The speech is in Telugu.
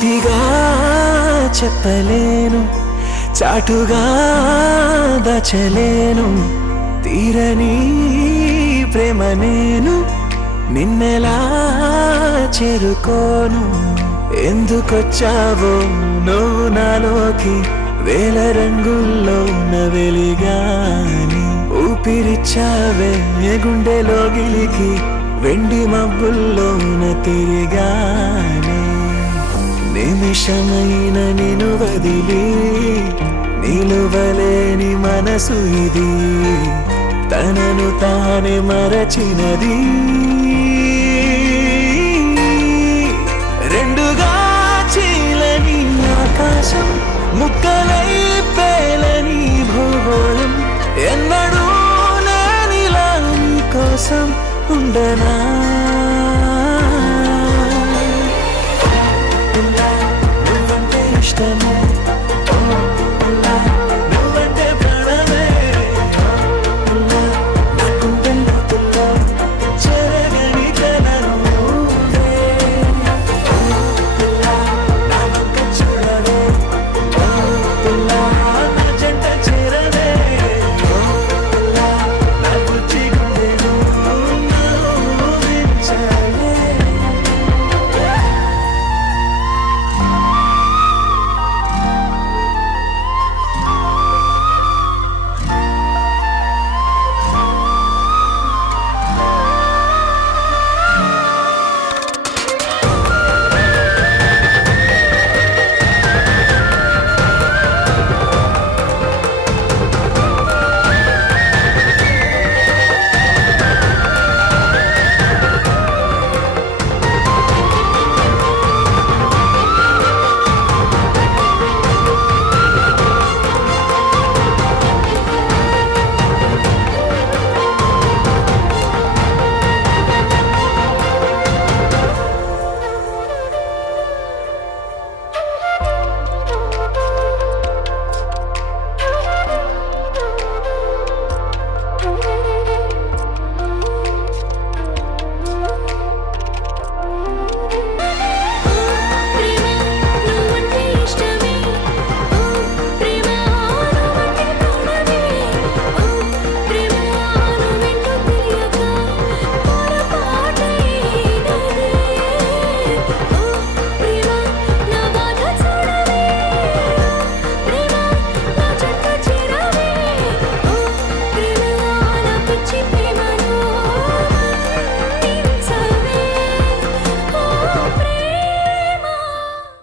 సూటిగా చెప్పలేను, చాటుగా దచలేను తీరని ప్రేమ నేను నిన్నెలా చేరుకోను. ఎందుకొచ్చావో నువ్వు నాలోకి వేల రంగుల్లో వెలిగాని, ఊపిరిచ్చావే గుండెలో గిలికి వెండి మబ్బుల్లోన తిరిగాని. నిమిషమైన నిన్ను వదిలి నిలువలేని మనసు ఇది, తనను తానే మరచినది. రెండుగా చీలని ఆకాశం, ముక్కలై పేలని భూగోళం, ఎన్నడూ నేనిలా నీ కోసం ఉండనా. నువ్వంటే ఇష్టమే